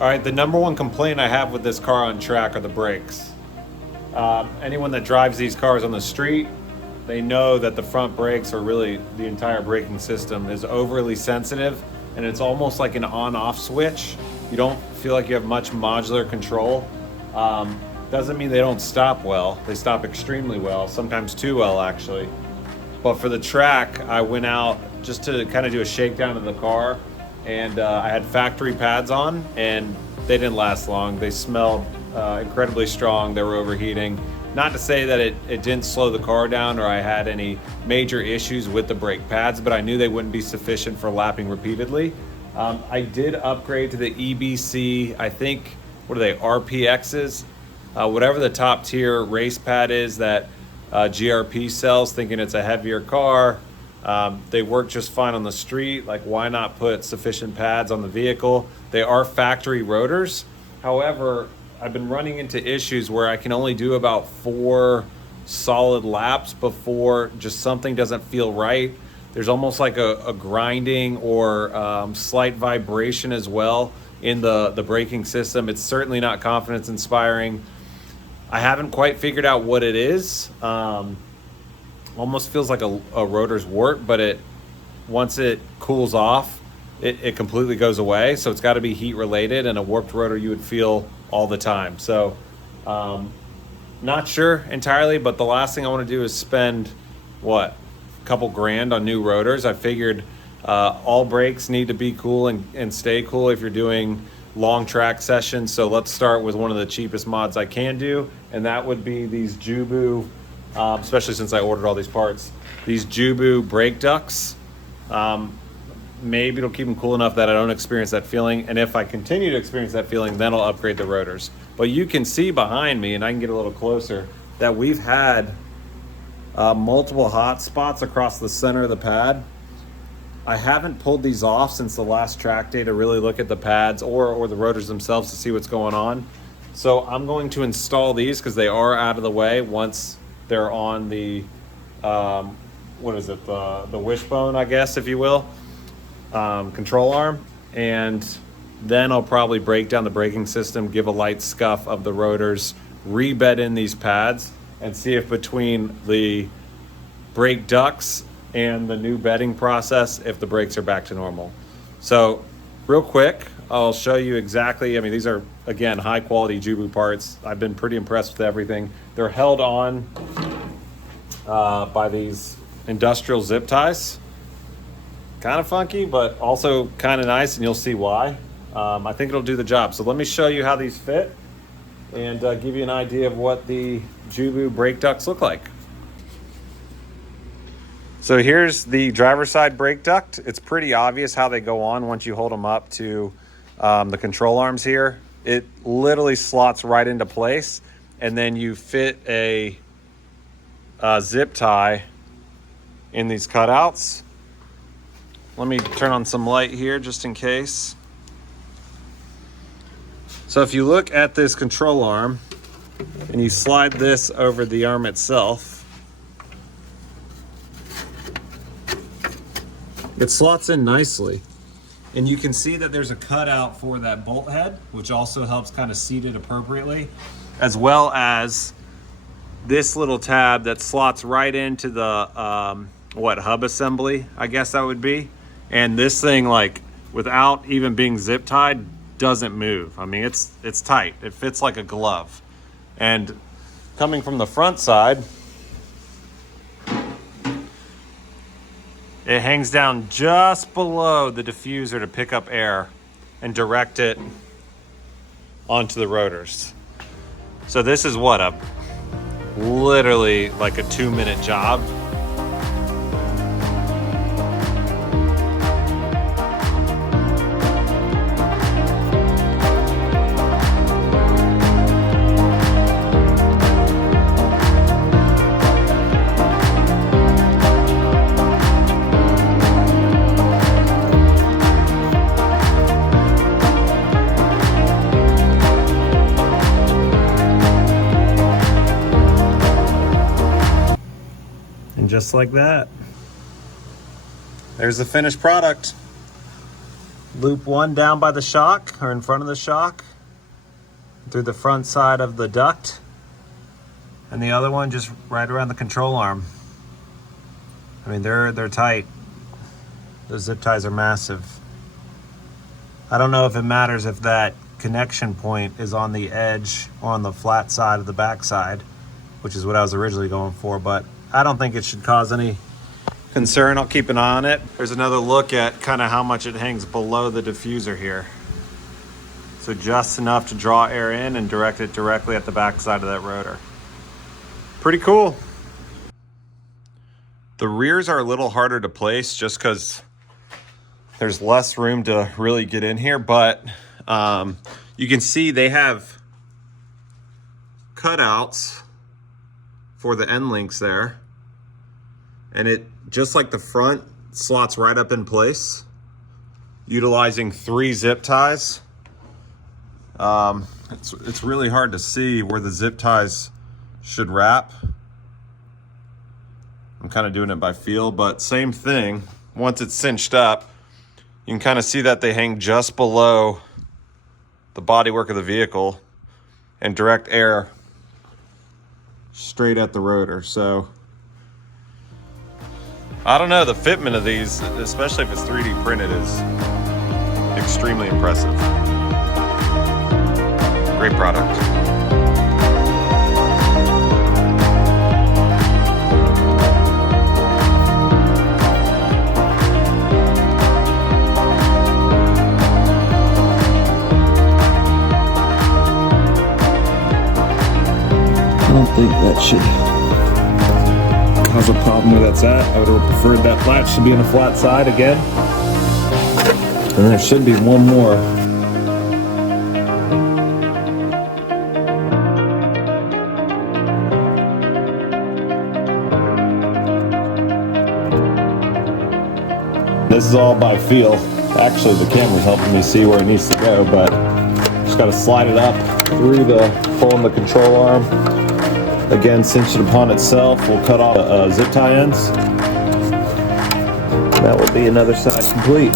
All right, the number one complaint I have with this car on track are the brakes. Anyone that drives these cars on the street, they know that the front brakes, or really the entire braking system, is overly sensitive, and it's almost like an on-off switch. You don't feel like you have much modular control. Doesn't mean they don't stop well. They stop extremely well, sometimes too well actually. But for the track, I went out just to kind of do a shakedown of the car, and I had factory pads on, and they didn't last long. They smelled incredibly strong. They were overheating. Not to say that it didn't slow the car down or I had any major issues with the brake pads, but I knew they wouldn't be sufficient for lapping repeatedly. I did upgrade to the EBC, I think, what are they, RPXs? Whatever the top tier race pad is that GRP sells, thinking it's a heavier car. They work just fine on the street. Like, why not put sufficient pads on the vehicle? They are factory rotors. However, I've been running into issues where I can only do about 4 solid laps before just something doesn't feel right. There's almost like a grinding or slight vibration as well in the braking system. It's certainly not confidence inspiring. I haven't quite figured out what it is. Almost feels like a rotor's wart, but once it cools off, it completely goes away. So it's got to be heat related, and a warped rotor you would feel all the time. So not sure entirely, but the last thing I want to do is spend a couple grand on new rotors. I figured all brakes need to be cool and stay cool if you're doing long track sessions. So let's start with one of the cheapest mods I can do, and that would be these JUBU, especially since I ordered all these parts, these JUBU brake ducts. Maybe it'll keep them cool enough that I don't experience that feeling, and if I continue to experience that feeling, then I'll upgrade the rotors. But you can see behind me, and I can get a little closer, that we've had multiple hot spots across the center of the pad. I haven't pulled these off since the last track day to really look at the pads or the rotors themselves to see what's going on. So I'm going to install these because they are out of the way once they're on the, the wishbone, I guess, if you will, control arm. And then I'll probably break down the braking system, give a light scuff of the rotors, rebed in these pads, and see if between the brake ducts and the new bedding process, if the brakes are back to normal. So real quick, I'll show you exactly. I mean, these are, again, high quality JUBU parts. I've been pretty impressed with everything. They're held on by these industrial zip ties. Kind of funky, but also kind of nice, and you'll see why. I think it'll do the job. So let me show you how these fit and give you an idea of what the JUBU brake ducts look like. So here's the driver's side brake duct. It's pretty obvious how they go on once you hold them up to the control arms here. It literally slots right into place, and then you fit a zip tie in these cutouts. Let me turn on some light here just in case. So if you look at this control arm and you slide this over the arm itself, it slots in nicely. And you can see that there's a cutout for that bolt head, which also helps kind of seat it appropriately, as well as this little tab that slots right into the hub assembly, I guess that would be. And this thing, like, without even being zip tied, doesn't move. I mean, it's tight. It fits like a glove. And coming from the front side, it hangs down just below the diffuser to pick up air and direct it onto the rotors. So this is literally like a 2-minute job. Just like that, there's the finished product. Loop one down by the shock, or in front of the shock, through the front side of the duct, and the other one just right around the control arm. I mean, they're tight. Those zip ties are massive. I don't know if it matters if that connection point is on the edge or on the flat side of the back side, which is what I was originally going for, but I don't think it should cause any concern. I'll keep an eye on it. There's another look at kind of how much it hangs below the diffuser here. So just enough to draw air in and direct it directly at the back side of that rotor. Pretty cool. The rears are a little harder to place just because there's less room to really get in here, but you can see they have cutouts for the end links there. And it, just like the front, slots right up in place, utilizing 3 zip ties. It's really hard to see where the zip ties should wrap. I'm kind of doing it by feel, but same thing. Once it's cinched up, you can kind of see that they hang just below the bodywork of the vehicle and direct air straight at the rotor. So I don't know, the fitment of these, especially if it's 3D printed, is extremely impressive. Great product. I don't think that should cause a problem where that's at. I would have preferred that latch to be on the flat side again. And there should be one more. This is all by feel. Actually, the camera's helping me see where it needs to go, but just gotta slide it up through the hole in the control arm. Again, cinch it upon itself. We'll cut off the zip tie ends. That will be another side complete.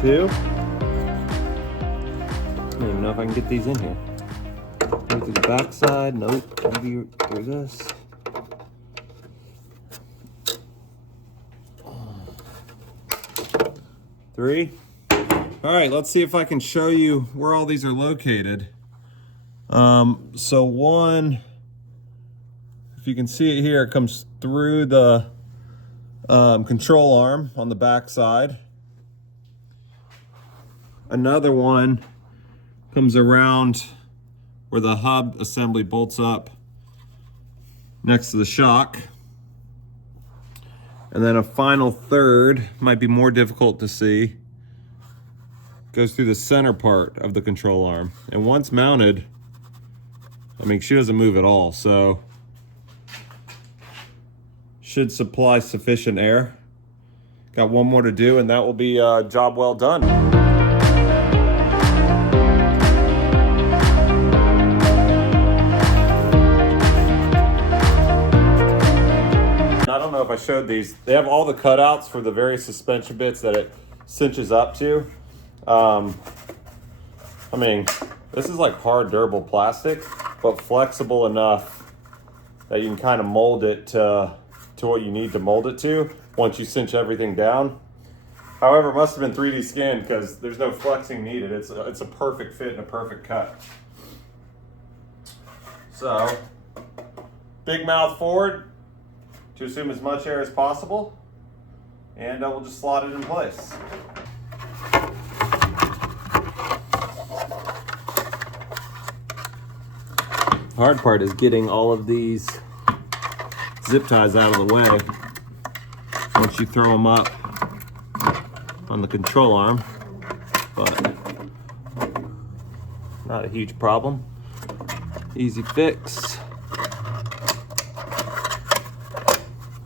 Two. I don't even know if I can get these in here. Go through the back side. Nope. Maybe through this. 3. All right, let's see if I can show you where all these are located. So one, if you can see it here, it comes through the control arm on the back side. Another one comes around where the hub assembly bolts up next to the shock. And then a final third, might be more difficult to see, goes through the center part of the control arm. And once mounted, I mean, she doesn't move at all, so should supply sufficient air. Got one more to do and that will be a job well done. I don't know if I showed these. They have all the cutouts for the various suspension bits that it cinches up to. I mean, this is like hard, durable plastic, but flexible enough that you can kind of mold it to what you need to mold it to once you cinch everything down. However, it must have been 3D scanned because there's no flexing needed. It's a perfect fit and a perfect cut. So, big mouth forward to assume as much air as possible, and we'll just slot it in place. The hard part is getting all of these zip ties out of the way once you throw them up on the control arm, but not a huge problem. Easy fix.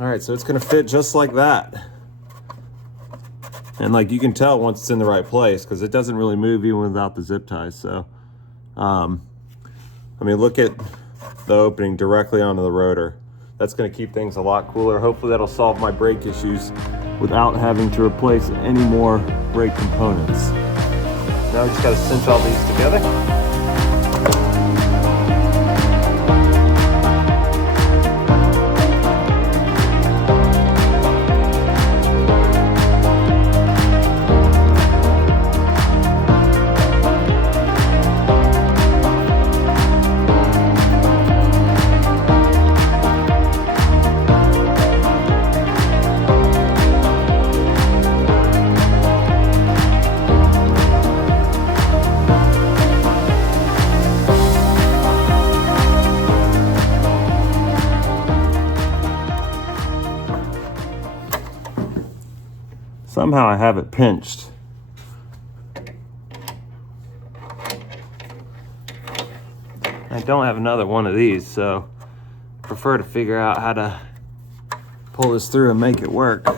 All right, so it's gonna fit just like that. And like you can tell once it's in the right place because it doesn't really move even without the zip ties. So, I mean, look at the opening directly onto the rotor. That's gonna keep things a lot cooler. Hopefully that'll solve my brake issues without having to replace any more brake components. Now I just gotta cinch all these together. Somehow I have it pinched. I don't have another one of these, so I prefer to figure out how to pull this through and make it work.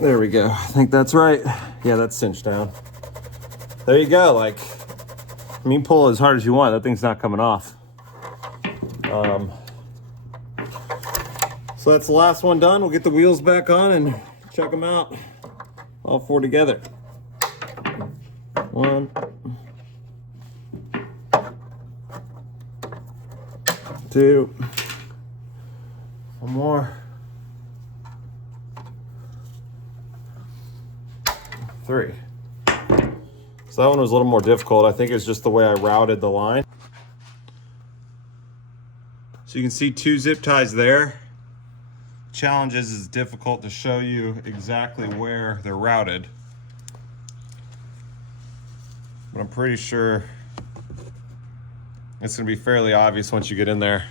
There we go. I think that's right. Yeah, that's cinched down. There you go. Like, I mean, pull as hard as you want. That thing's not coming off. So that's the last one done. We'll get the wheels back on and check them out. All four together. One, two, one more. 3. So that one was a little more difficult. I think it's just the way I routed the line. So you can see 2 zip ties there. Challenge is it's difficult to show you exactly where they're routed. But I'm pretty sure it's gonna be fairly obvious once you get in there.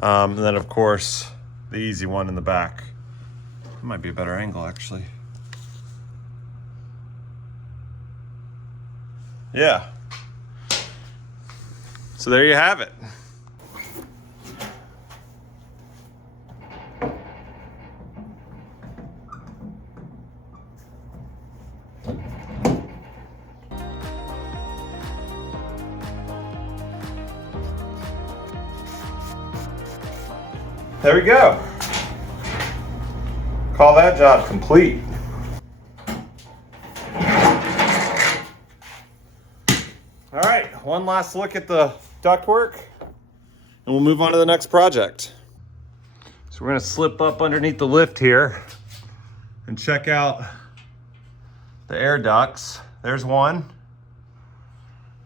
And then of course, the easy one in the back. It might be a better angle actually. Yeah. So there you have it. There we go. Call that job complete. All right, one last look at the ductwork and we'll move on to the next project. So we're gonna slip up underneath the lift here and check out the air ducts. There's one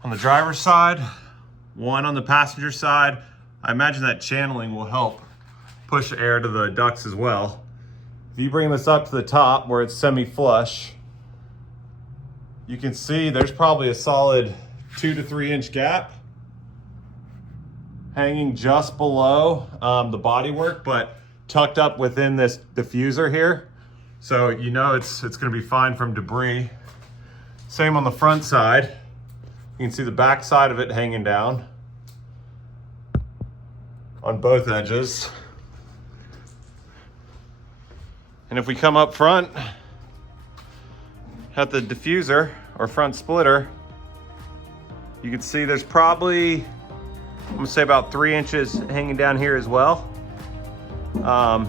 on the driver's side, one on the passenger side. I imagine that channeling will help push air to the ducts as well. If you bring this up to the top where it's semi-flush, you can see there's probably a solid 2 to 3 inch gap hanging just below the bodywork, but tucked up within this diffuser here. So you know it's gonna be fine from debris. Same on the front side. You can see the back side of it hanging down on both edges. And if we come up front at the diffuser or front splitter, you can see there's probably, I'm gonna say about 3 inches hanging down here as well. I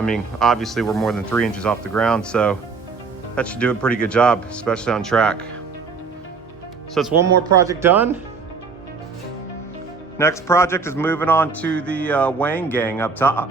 mean, obviously we're more than 3 inches off the ground, so that should do a pretty good job, especially on track. So it's one more project done. Next project is moving on to the weighing gang up top.